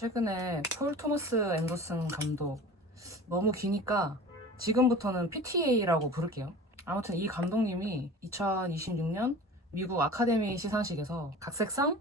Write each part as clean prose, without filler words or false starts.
최근에 폴 토머스 앤더슨 감독, 너무 기니까 지금부터는 PTA라고 부를게요. 아무튼 이 감독님이 2026년 미국 아카데미 시상식에서 각색상,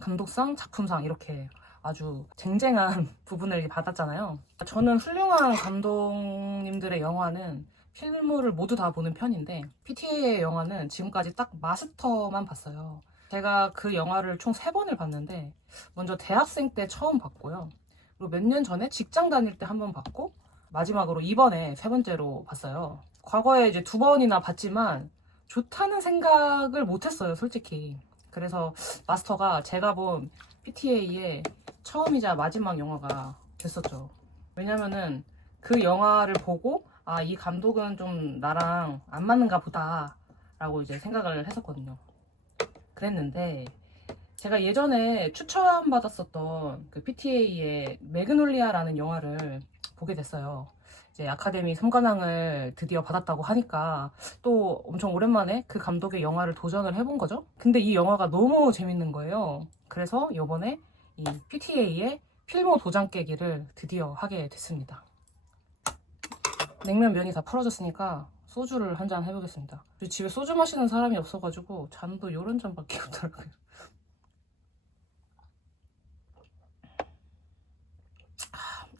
감독상, 작품상 이렇게 아주 쟁쟁한 부분을 받았잖아요. 저는 훌륭한 감독님들의 영화는 필모를 모두 다 보는 편인데 PTA의 영화는 지금까지 딱 마스터만 봤어요. 제가 그 영화를 총 3번을 봤는데 먼저 대학생 때 처음 봤고요. 그리고 몇 년 전에 직장 다닐 때 한 번 봤고 마지막으로 이번에 3번째로 봤어요. 과거에 이제 2번이나 봤지만 좋다는 생각을 못했어요, 솔직히. 그래서 마스터가 제가 본 PTA의 처음이자 마지막 영화가 됐었죠. 왜냐면은 그 영화를 보고 아, 이 감독은 좀 나랑 안 맞는가 보다 라고 이제 생각을 했었거든요. 그랬는데 제가 예전에 추천받았었던 그 PTA의 매그놀리아라는 영화를 보게 됐어요. 이제 아카데미 3관왕을 드디어 받았다고 하니까 또 엄청 오랜만에 그 감독의 영화를 도전을 해본 거죠. 근데 이 영화가 너무 재밌는 거예요. 그래서 이번에 이 PTA의 필모 도장 깨기를 드디어 하게 됐습니다. 냉면 면이 다 풀어졌으니까 소주를 한 잔 해보겠습니다. 집에 소주 마시는 사람이 없어가지고 잔도 요런 잔밖에 없더라고요.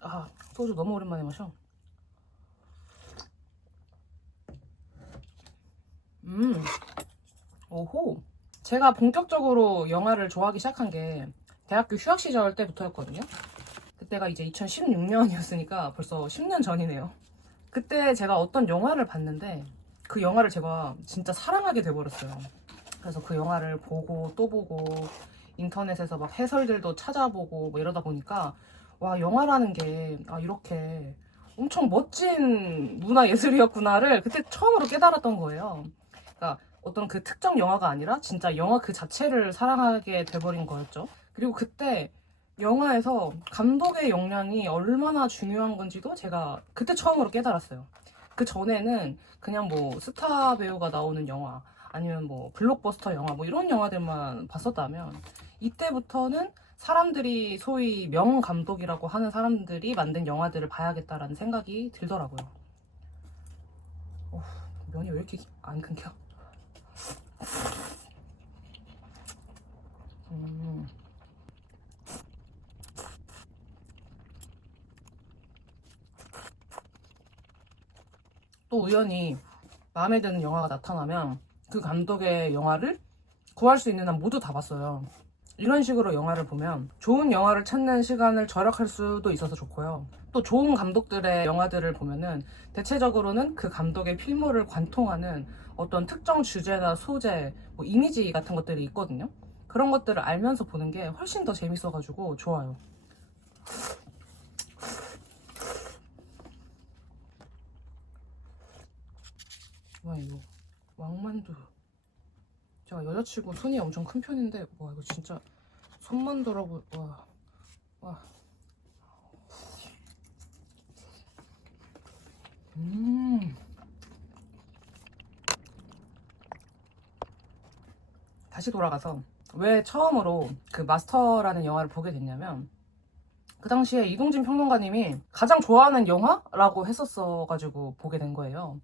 아, 소주 너무 오랜만에 마셔. 오호. 제가 본격적으로 영화를 좋아하기 시작한 게 대학교 휴학 시절 때부터였거든요. 그때가 이제 2016년이었으니까 벌써 10년 전이네요. 그때 제가 어떤 영화를 봤는데 그 영화를 제가 진짜 사랑하게 돼버렸어요. 그래서 그 영화를 보고 또 보고 인터넷에서 막 해설들도 찾아보고 뭐 이러다 보니까 와, 영화라는 게 이렇게 엄청 멋진 문화 예술이었구나를 그때 처음으로 깨달았던 거예요. 그러니까 어떤 그 특정 영화가 아니라 진짜 영화 그 자체를 사랑하게 돼버린 거였죠. 그리고 그때 영화에서 감독의 역량이 얼마나 중요한 건지도 제가 그때 처음으로 깨달았어요. 그 전에는 그냥 뭐 스타 배우가 나오는 영화 아니면 뭐 블록버스터 영화 뭐 이런 영화들만 봤었다면 이때부터는 사람들이 소위 명감독이라고 하는 사람들이 만든 영화들을 봐야겠다라는 생각이 들더라고요. 면이 왜 이렇게 안 끊겨? 또 우연히 마음에 드는 영화가 나타나면 그 감독의 영화를 구할 수 있는 한 모두 다 봤어요. 이런 식으로 영화를 보면 좋은 영화를 찾는 시간을 절약할 수도 있어서 좋고요. 또 좋은 감독들의 영화들을 보면은 대체적으로는 그 감독의 필모를 관통하는 어떤 특정 주제나 소재, 뭐 이미지 같은 것들이 있거든요. 그런 것들을 알면서 보는 게 훨씬 더 재밌어가지고 좋아요. 와, 이거 왕만두. 제가 여자치고 손이 엄청 큰 편인데 와, 이거 진짜 손만두라고. 와. 다시 돌아가서 왜 처음으로 그 마스터라는 영화를 보게 됐냐면 그 당시에 이동진 평론가님이 가장 좋아하는 영화라고 했었어가지고 보게 된 거예요.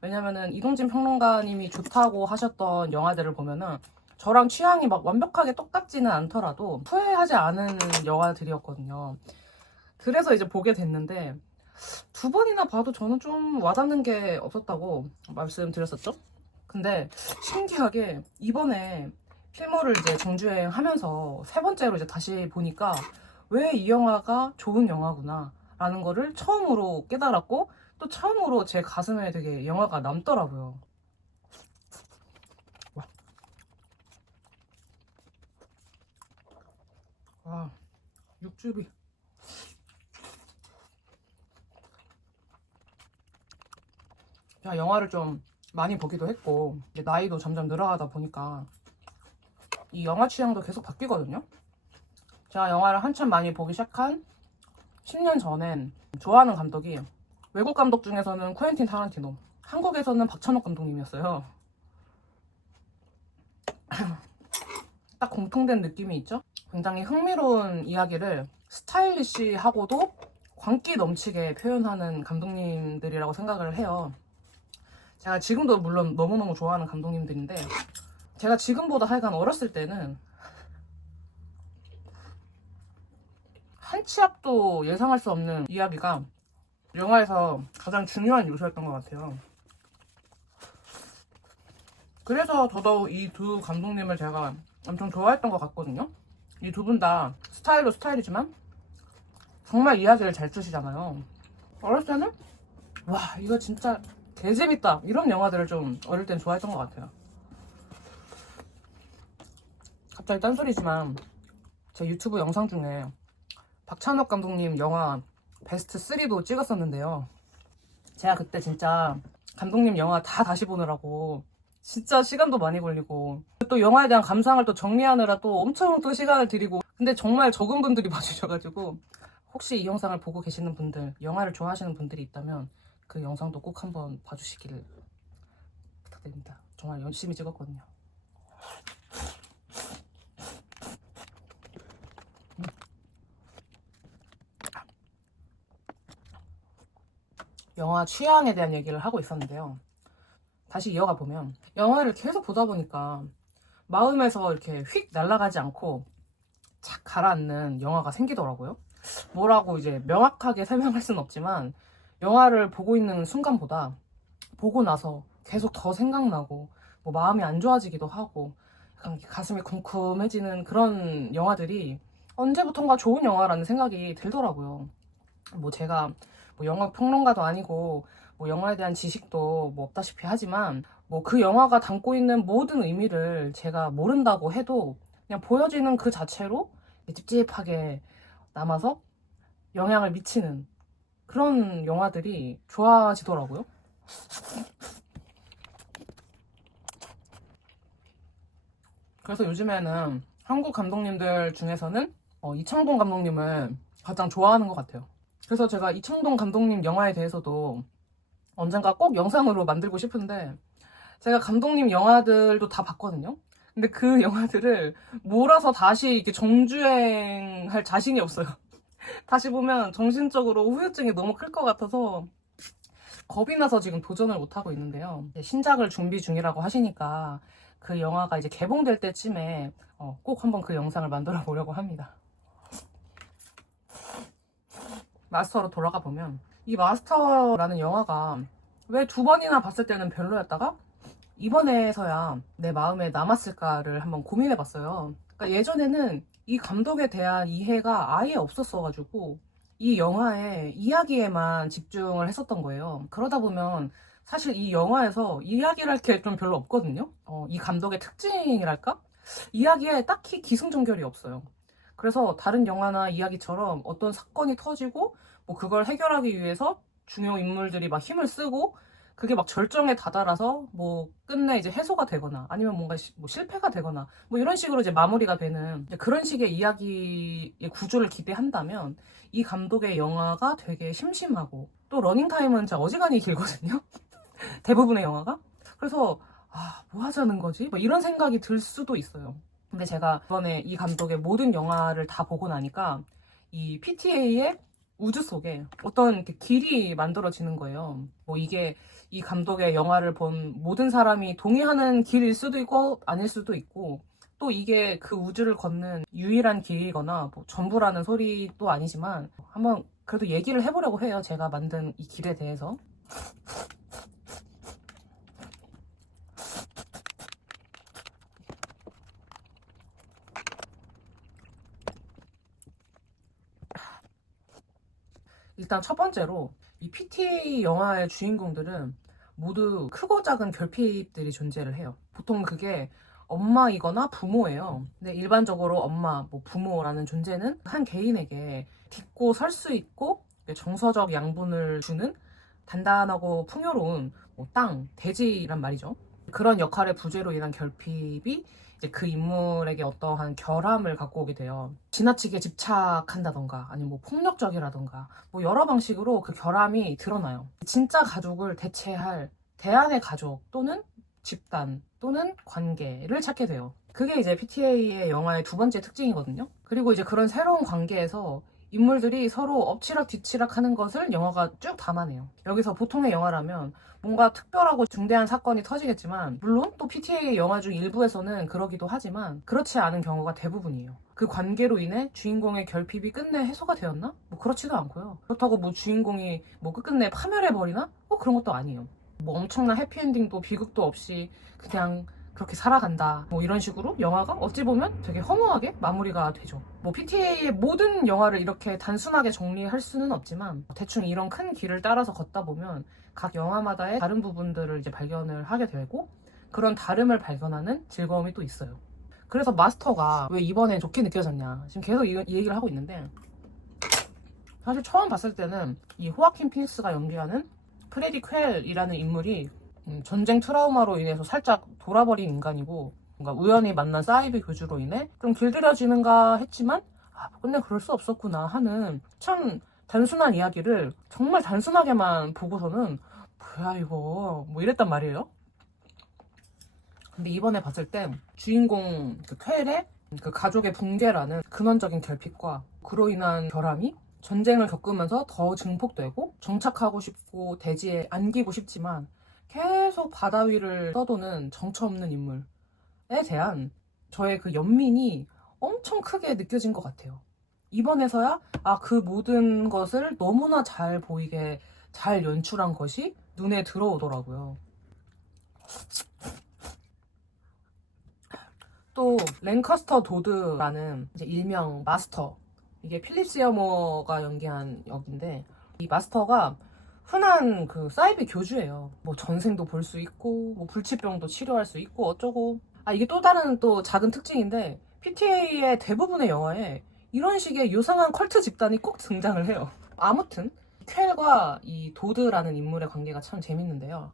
왜냐면은 이동진 평론가님이 좋다고 하셨던 영화들을 보면은 저랑 취향이 막 완벽하게 똑같지는 않더라도 후회하지 않은 영화들이었거든요. 그래서 이제 보게 됐는데 2번이나 봐도 저는 좀 와닿는 게 없었다고 말씀드렸었죠. 근데 신기하게 이번에 필모를 이제 정주행하면서 3번째로 이제 다시 보니까 왜 이 영화가 좋은 영화구나 라는 거를 처음으로 깨달았고 또 처음으로 제 가슴에 되게 영화가 남더라고요. 와, 육즙이. 제가 영화를 좀 많이 보기도 했고 이제 나이도 점점 늘어가다 보니까 이 영화 취향도 계속 바뀌거든요. 제가 영화를 한참 많이 보기 시작한 10년 전엔 좋아하는 감독이 외국 감독 중에서는 쿠엔틴 타란티노, 한국에서는 박찬욱 감독님이었어요. 딱 공통된 느낌이 있죠? 굉장히 흥미로운 이야기를 스타일리시하고도 광기 넘치게 표현하는 감독님들이라고 생각을 해요. 제가 지금도 물론 너무너무 좋아하는 감독님들인데, 제가 지금보다 하여간 어렸을 때는 한 치 앞도 예상할 수 없는 이야기가 영화에서 가장 중요한 요소였던 것 같아요. 그래서 더더욱 이 두 감독님을 제가 엄청 좋아했던 것 같거든요. 이 두 분 다 스타일도 스타일이지만 정말 이야기를 잘 쓰시잖아요. 어렸을 때는 와, 이거 진짜 개재밌다, 이런 영화들을 좀 어릴 땐 좋아했던 것 같아요. 갑자기 딴소리지만 제 유튜브 영상 중에 박찬욱 감독님 영화 베스트 3도 찍었었는데요. 제가 그때 진짜 감독님 영화 다 다시 보느라고 진짜 시간도 많이 걸리고, 또 영화에 대한 감상을 또 정리하느라 또 엄청 또 시간을 들이고, 근데 정말 적은 분들이 봐주셔가지고, 혹시 이 영상을 보고 계시는 분들, 영화를 좋아하시는 분들이 있다면 그 영상도 꼭 한번 봐주시기를 부탁드립니다. 정말 열심히 찍었거든요. 영화 취향에 대한 얘기를 하고 있었는데요. 다시 이어가 보면, 영화를 계속 보다 보니까 마음에서 이렇게 휙 날아가지 않고 착 가라앉는 영화가 생기더라고요. 뭐라고 이제 명확하게 설명할 수는 없지만, 영화를 보고 있는 순간보다 보고 나서 계속 더 생각나고, 뭐 마음이 안 좋아지기도 하고, 약간 가슴이 쿵쿵해지는 그런 영화들이 언제부턴가 좋은 영화라는 생각이 들더라고요. 뭐 제가 뭐 영화 평론가도 아니고 뭐 영화에 대한 지식도 뭐 없다시피 하지만, 뭐 그 영화가 담고 있는 모든 의미를 제가 모른다고 해도 그냥 보여지는 그 자체로 찝찝하게 남아서 영향을 미치는 그런 영화들이 좋아지더라고요. 그래서 요즘에는 한국 감독님들 중에서는 이창동 감독님을 가장 좋아하는 것 같아요. 그래서 제가 이창동 감독님 영화에 대해서도 언젠가 꼭 영상으로 만들고 싶은데, 제가 감독님 영화들도 다 봤거든요. 근데 그 영화들을 몰아서 다시 이렇게 정주행할 자신이 없어요. 다시 보면 정신적으로 후유증이 너무 클 것 같아서 겁이 나서 지금 도전을 못하고 있는데요. 신작을 준비 중이라고 하시니까 그 영화가 이제 개봉될 때쯤에 꼭 한번 그 영상을 만들어 보려고 합니다. 마스터로 돌아가 보면, 이 마스터라는 영화가 왜 두 번이나 봤을 때는 별로였다가 이번에서야 내 마음에 남았을까를 한번 고민해 봤어요. 그러니까 예전에는 이 감독에 대한 이해가 아예 없었어가지고 이 영화의 이야기에만 집중을 했었던 거예요. 그러다 보면 사실 이 영화에서 이야기를 할 게 좀 별로 없거든요. 이 감독의 특징이랄까? 이야기에 딱히 기승전결이 없어요. 그래서 다른 영화나 이야기처럼 어떤 사건이 터지고 뭐 그걸 해결하기 위해서 중요 인물들이 막 힘을 쓰고 그게 막 절정에 다다라서 뭐 끝내 이제 해소가 되거나 아니면 뭔가 뭐 실패가 되거나 뭐 이런 식으로 이제 마무리가 되는 그런 식의 이야기의 구조를 기대한다면, 이 감독의 영화가 되게 심심하고, 또 러닝타임은 진짜 어지간히 길거든요. 대부분의 영화가. 그래서 뭐 하자는 거지? 뭐 이런 생각이 들 수도 있어요. 근데 제가 이번에 이 감독의 모든 영화를 다 보고 나니까 이 PTA의 우주 속에 어떤 이렇게 길이 만들어지는 거예요. 뭐 이게 이 감독의 영화를 본 모든 사람이 동의하는 길일 수도 있고 아닐 수도 있고, 또 이게 그 우주를 걷는 유일한 길이거나 뭐 전부라는 소리도 아니지만, 한번 그래도 얘기를 해보려고 해요. 제가 만든 이 길에 대해서. 일단 첫 번째로 이 PTA 영화의 주인공들은 모두 크고 작은 결핍들이 존재를 해요. 보통 그게 엄마이거나 부모예요. 근데 일반적으로 엄마, 뭐 부모라는 존재는 한 개인에게 딛고 설 수 있고 정서적 양분을 주는 단단하고 풍요로운 뭐 땅, 대지란 말이죠. 그런 역할의 부재로 인한 결핍이 이제 그 인물에게 어떠한 결함을 갖고 오게 돼요. 지나치게 집착한다던가 아니면 뭐 폭력적이라던가 뭐 여러 방식으로 그 결함이 드러나요. 진짜 가족을 대체할 대안의 가족 또는 집단 또는 관계를 찾게 돼요. 그게 이제 PTA의 영화의 두 번째 특징이거든요. 그리고 이제 그런 새로운 관계에서 인물들이 서로 엎치락 뒤치락 하는 것을 영화가 쭉 담아내요. 여기서 보통의 영화라면 뭔가 특별하고 중대한 사건이 터지겠지만, 물론 또 PTA의 영화 중 일부에서는 그러기도 하지만 그렇지 않은 경우가 대부분이에요. 그 관계로 인해 주인공의 결핍이 끝내 해소가 되었나? 뭐 그렇지도 않고요. 그렇다고 뭐 주인공이 뭐 끝내 파멸해버리나? 뭐 그런 것도 아니에요. 뭐 엄청난 해피엔딩도 비극도 없이 그냥 그렇게 살아간다, 뭐 이런 식으로 영화가 어찌 보면 되게 허무하게 마무리가 되죠. 뭐 PTA의 모든 영화를 이렇게 단순하게 정리할 수는 없지만 대충 이런 큰 길을 따라서 걷다 보면 각 영화마다의 다른 부분들을 이제 발견을 하게 되고, 그런 다름을 발견하는 즐거움이 또 있어요. 그래서 마스터가 왜 이번에 좋게 느껴졌냐, 지금 계속 이 얘기를 하고 있는데, 사실 처음 봤을 때는 이 호아킨 피닉스가 연기하는 프레디 퀘일이라는 인물이 전쟁 트라우마로 인해서 살짝 돌아버린 인간이고, 뭔가 우연히 만난 사이비 교주로 인해 좀 길들여지는가 했지만, 근데 그럴 수 없었구나 하는 참 단순한 이야기를 정말 단순하게만 보고서는 뭐야 이거 뭐 이랬단 말이에요. 근데 이번에 봤을 때 주인공 그 퀘일의 그 가족의 붕괴라는 근원적인 결핍과 그로 인한 결함이 전쟁을 겪으면서 더 증폭되고, 정착하고 싶고 대지에 안기고 싶지만 계속 바다 위를 떠도는 정처 없는 인물에 대한 저의 그 연민이 엄청 크게 느껴진 것 같아요. 이번에서야 그 모든 것을 너무나 잘 보이게 잘 연출한 것이 눈에 들어오더라고요. 또 랭커스터 도드라는 이제 일명 마스터, 이게 필립 시어머가 연기한 역인데, 이 마스터가 흔한 그 사이비 교주예요. 뭐 전생도 볼 수 있고 뭐 불치병도 치료할 수 있고 어쩌고. 이게 또 다른 또 작은 특징인데, PTA의 대부분의 영화에 이런 식의 요상한 컬트 집단이 꼭 등장을 해요. 아무튼 퀘일과 이 도드라는 인물의 관계가 참 재밌는데요.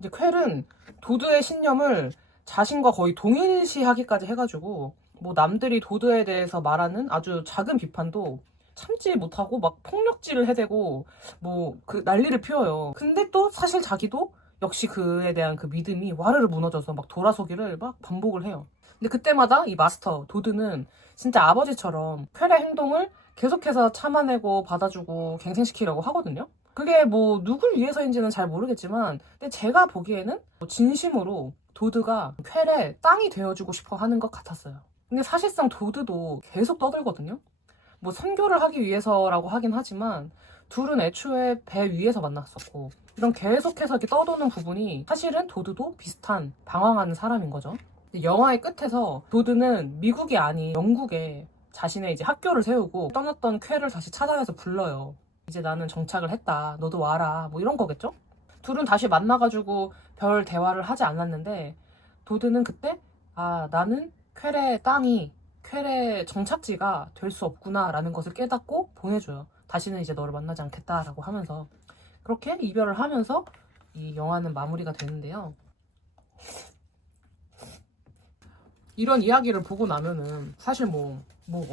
이제 퀘일은 도드의 신념을 자신과 거의 동일시하기까지 해가지고, 뭐 남들이 도드에 대해서 말하는 아주 작은 비판도 참지 못하고 막 폭력질을 해대고 뭐 그 난리를 피워요. 근데 또 사실 자기도 역시 그에 대한 그 믿음이 와르르 무너져서 막 돌아서기를 막 반복을 해요. 근데 그때마다 이 마스터 도드는 진짜 아버지처럼 퀘일의 행동을 계속해서 참아내고 받아주고 갱생시키려고 하거든요. 그게 뭐 누굴 위해서인지는 잘 모르겠지만, 근데 제가 보기에는 진심으로 도드가 퀘일의 땅이 되어주고 싶어 하는 것 같았어요. 근데 사실상 도드도 계속 떠들거든요. 뭐 선교를 하기 위해서라고 하긴 하지만 둘은 애초에 배 위에서 만났었고, 이런 계속해서 이렇게 떠도는 부분이 사실은 도드도 비슷한 방황하는 사람인 거죠. 영화의 끝에서 도드는 미국이 아닌 영국에 자신의 이제 학교를 세우고 떠났던 퀘를 다시 찾아내서 불러요. 이제 나는 정착을 했다, 너도 와라, 뭐 이런 거겠죠? 둘은 다시 만나가지고 별 대화를 하지 않았는데, 도드는 그때 나는 퀘의 땅이 퀘의 정착지가 될 수 없구나 라는 것을 깨닫고 보내줘요. 다시는 이제 너를 만나지 않겠다라고 하면서, 그렇게 이별을 하면서 이 영화는 마무리가 되는데요. 이런 이야기를 보고 나면은 사실 뭐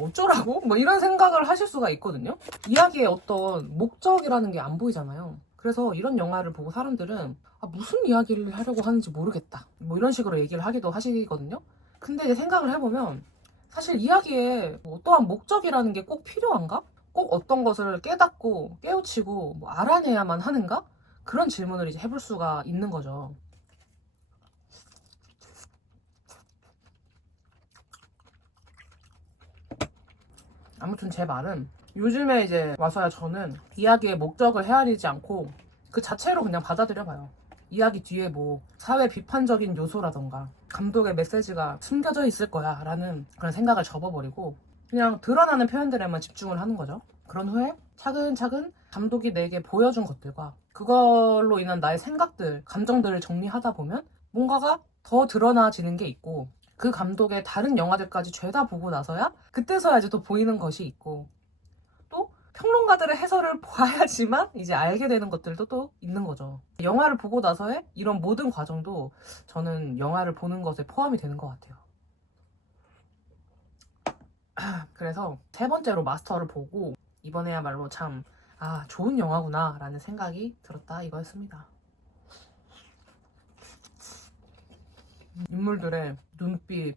어쩌라고? 뭐 이런 생각을 하실 수가 있거든요. 이야기의 어떤 목적이라는 게 안 보이잖아요. 그래서 이런 영화를 보고 사람들은 무슨 이야기를 하려고 하는지 모르겠다, 뭐 이런 식으로 얘기를 하기도 하시거든요. 근데 이제 생각을 해보면 사실 이야기에 뭐 어떠한 목적이라는 게 꼭 필요한가? 꼭 어떤 것을 깨닫고 깨우치고 뭐 알아내야만 하는가? 그런 질문을 이제 해볼 수가 있는 거죠. 아무튼 제 말은, 요즘에 이제 와서야 저는 이야기의 목적을 헤아리지 않고 그 자체로 그냥 받아들여봐요. 이야기 뒤에 뭐 사회 비판적인 요소라던가 감독의 메시지가 숨겨져 있을 거야 라는 그런 생각을 접어버리고 그냥 드러나는 표현들에만 집중을 하는 거죠. 그런 후에 차근차근 감독이 내게 보여준 것들과 그걸로 인한 나의 생각들, 감정들을 정리하다 보면 뭔가가 더 드러나지는 게 있고, 그 감독의 다른 영화들까지 죄다 보고 나서야 그때서야 이제 또 보이는 것이 있고, 또 평론가들의 해설을 봐야지만 이제 알게 되는 것들도 또 있는 거죠. 영화를 보고 나서의 이런 모든 과정도 저는 영화를 보는 것에 포함이 되는 것 같아요. 그래서 세 번째로 마스터를 보고 이번에야말로 참 좋은 영화구나 라는 생각이 들었다 이거였습니다. 인물들의 눈빛,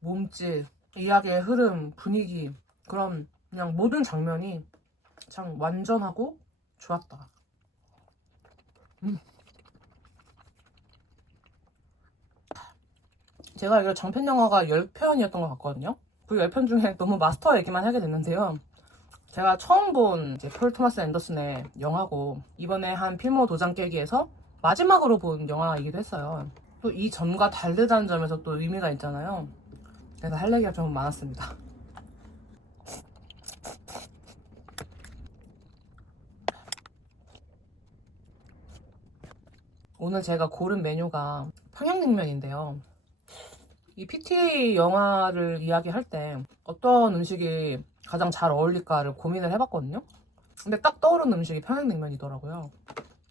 몸짓, 이야기의 흐름, 분위기, 그런 그냥 모든 장면이 참 완전하고 좋았다. 제가 알기로 장편 영화가 10편이었던 것 같거든요. 그 10편 중에 너무 마스터 얘기만 하게 됐는데요. 제가 처음 본 이제 폴 토마스 앤더슨의 영화고, 이번에 한 필모 도장 깨기에서 마지막으로 본 영화이기도 했어요. 또 이 전과 다르다는 점에서 또 의미가 있잖아요. 그래서 할 얘기가 좀 많았습니다. 오늘 제가 고른 메뉴가 평양냉면인데요. 이 PTA 영화를 이야기할 때 어떤 음식이 가장 잘 어울릴까를 고민을 해봤거든요. 근데 딱 떠오르는 음식이 평양냉면이더라고요.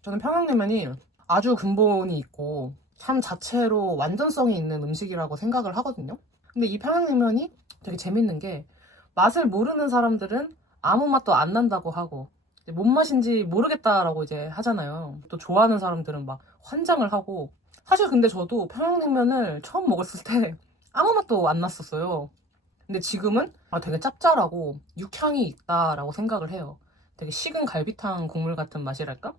저는 평양냉면이 아주 근본이 있고 삶 자체로 완전성이 있는 음식이라고 생각을 하거든요. 근데 이 평양냉면이 되게 재밌는 게, 맛을 모르는 사람들은 아무 맛도 안 난다고 하고 뭔 맛인지 모르겠다라고 이제 하잖아요. 또 좋아하는 사람들은 막 환장을 하고. 사실 근데 저도 평양냉면을 처음 먹었을 때 아무 맛도 안 났었어요. 근데 지금은 되게 짭짤하고 육향이 있다라고 생각을 해요. 되게 식은 갈비탕 국물 같은 맛이랄까?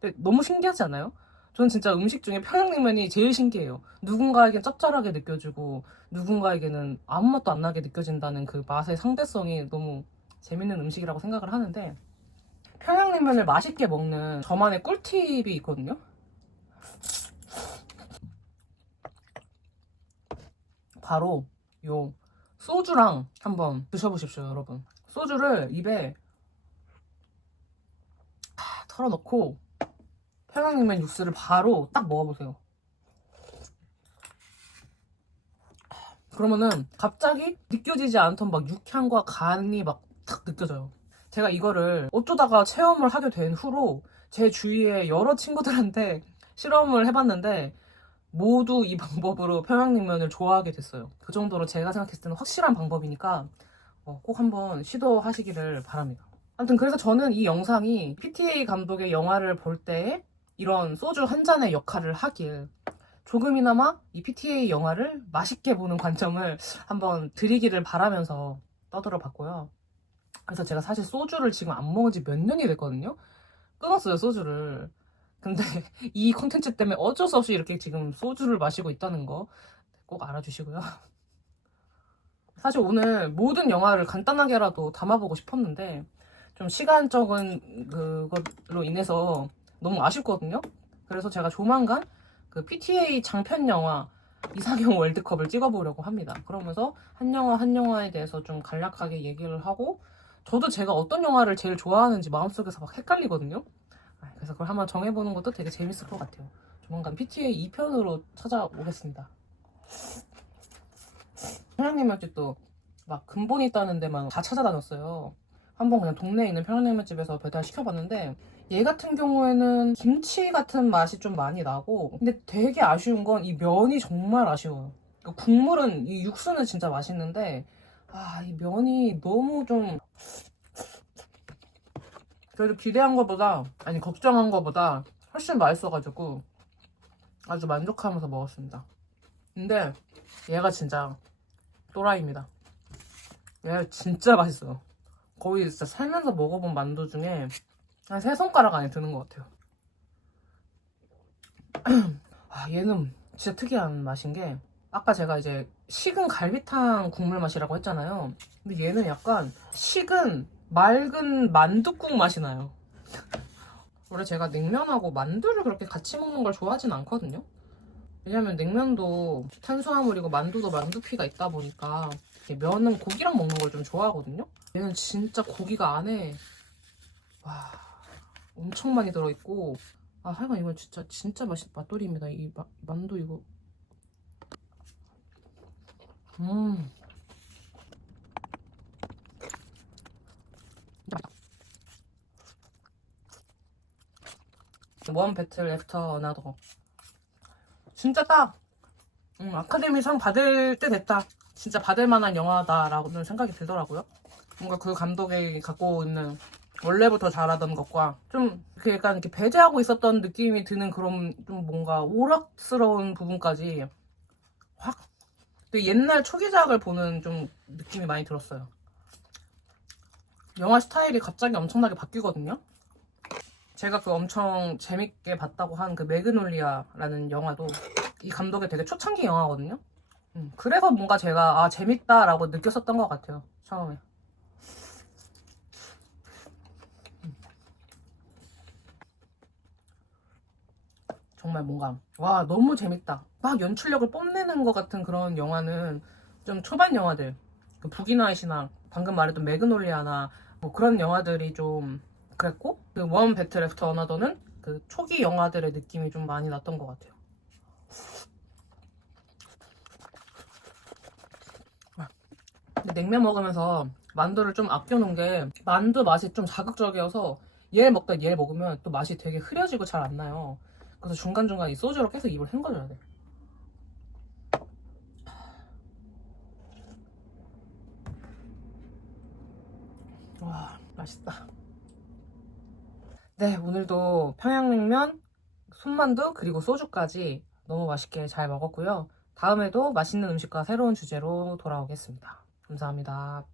근데 너무 신기하지 않아요? 저는 진짜 음식 중에 평양냉면이 제일 신기해요. 누군가에겐 짭짤하게 느껴지고 누군가에게는 아무 맛도 안 나게 느껴진다는 그 맛의 상대성이 너무 재밌는 음식이라고 생각을 하는데, 평양냉면을 맛있게 먹는 저만의 꿀팁이 있거든요. 바로 요 소주랑 한번 드셔보십시오, 여러분. 소주를 입에 털어넣고 평양냉면 육수를 바로 딱 먹어보세요. 그러면은 갑자기 느껴지지 않던 막 육향과 간이 막 탁 느껴져요. 제가 이거를 어쩌다가 체험을 하게 된 후로 제 주위에 여러 친구들한테 실험을 해봤는데 모두 이 방법으로 평양냉면을 좋아하게 됐어요. 그 정도로 제가 생각했을 때는 확실한 방법이니까 꼭 한번 시도하시기를 바랍니다. 아무튼 그래서 저는 이 영상이 PTA 감독의 영화를 볼 때 이런 소주 한 잔의 역할을 하길, 조금이나마 이 PTA 영화를 맛있게 보는 관점을 한번 드리기를 바라면서 떠들어 봤고요. 그래서 제가 사실 소주를 지금 안 먹은 지 몇 년이 됐거든요. 끊었어요, 소주를. 근데 이 콘텐츠 때문에 어쩔 수 없이 이렇게 지금 소주를 마시고 있다는 거 꼭 알아주시고요. 사실 오늘 모든 영화를 간단하게라도 담아보고 싶었는데 좀 시간적인 그걸로 인해서 너무 아쉽거든요. 그래서 제가 조만간 그 PTA 장편 영화 이상형 월드컵을 찍어보려고 합니다. 그러면서 한 영화 한 영화에 대해서 좀 간략하게 얘기를 하고, 저도 제가 어떤 영화를 제일 좋아하는지 마음속에서 막 헷갈리거든요. 그래서 그걸 한번 정해보는 것도 되게 재밌을 것 같아요. 조만간 PTA 2편으로 찾아오겠습니다. 평양냉면집도 막 근본 있다는 데만 다 찾아다녔어요. 한번 그냥 동네에 있는 평양냉면집에서 배달 시켜봤는데, 얘 같은 경우에는 김치 같은 맛이 좀 많이 나고, 근데 되게 아쉬운 건 이 면이 정말 아쉬워요. 그러니까 국물은, 이 육수는 진짜 맛있는데 이 면이 너무 좀, 그래도 기대한 것보다, 아니 걱정한 것보다 훨씬 맛있어가지고 아주 만족하면서 먹었습니다. 근데 얘가 진짜 또라이입니다. 얘 진짜 맛있어요. 거의 진짜 살면서 먹어본 만두 중에 한 3손가락 안에 드는 것 같아요. 얘는 진짜 특이한 맛인 게, 아까 제가 이제 식은 갈비탕 국물 맛이라고 했잖아요. 근데 얘는 약간 식은 맑은 만둣국 맛이 나요. 원래 제가 냉면하고 만두를 그렇게 같이 먹는 걸 좋아하진 않거든요. 왜냐면 냉면도 탄수화물이고 만두도 만두피가 있다 보니까 면은 고기랑 먹는 걸 좀 좋아하거든요. 얘는 진짜 고기가 안에 엄청 많이 들어있고, 하여간 이건 진짜 맛돌이입니다. 이 만두 이거. 원 배틀 애프터 어나더. 진짜 딱 아카데미 상 받을 때 됐다. 진짜 받을 만한 영화다라고는 생각이 들더라고요. 뭔가 그 감독이 갖고 있는 원래부터 잘하던 것과 좀 약간 이렇게 배제하고 있었던 느낌이 드는 그런 좀 뭔가 오락스러운 부분까지 확 근데 옛날 초기작을 보는 좀 느낌이 많이 들었어요. 영화 스타일이 갑자기 엄청나게 바뀌거든요. 제가 그 엄청 재밌게 봤다고 한 그 매그놀리아라는 영화도 이 감독의 되게 초창기 영화거든요. 그래서 뭔가 제가 아 재밌다라고 느꼈었던 것 같아요. 처음에. 정말 뭔가 와 너무 재밌다. 막 연출력을 뽐내는 것 같은 그런 영화는 좀 초반 영화들 그 북이나잇이나 방금 말했던 매그놀리아나 뭐 그런 영화들이 좀 그랬고 그 원 배틀 애프터 어나더는 그 초기 영화들의 느낌이 좀 많이 났던 것 같아요. 근데 냉면 먹으면서 만두를 좀 아껴놓은 게 만두 맛이 좀 자극적이어서 얘 먹다 얘 먹으면 또 맛이 되게 흐려지고 잘 안 나요. 그래서 중간중간 이 소주로 계속 입을 헹궈줘야 돼. 와 맛있다. 네 오늘도 평양냉면, 손만두 그리고 소주까지 너무 맛있게 잘 먹었고요. 다음에도 맛있는 음식과 새로운 주제로 돌아오겠습니다. 감사합니다.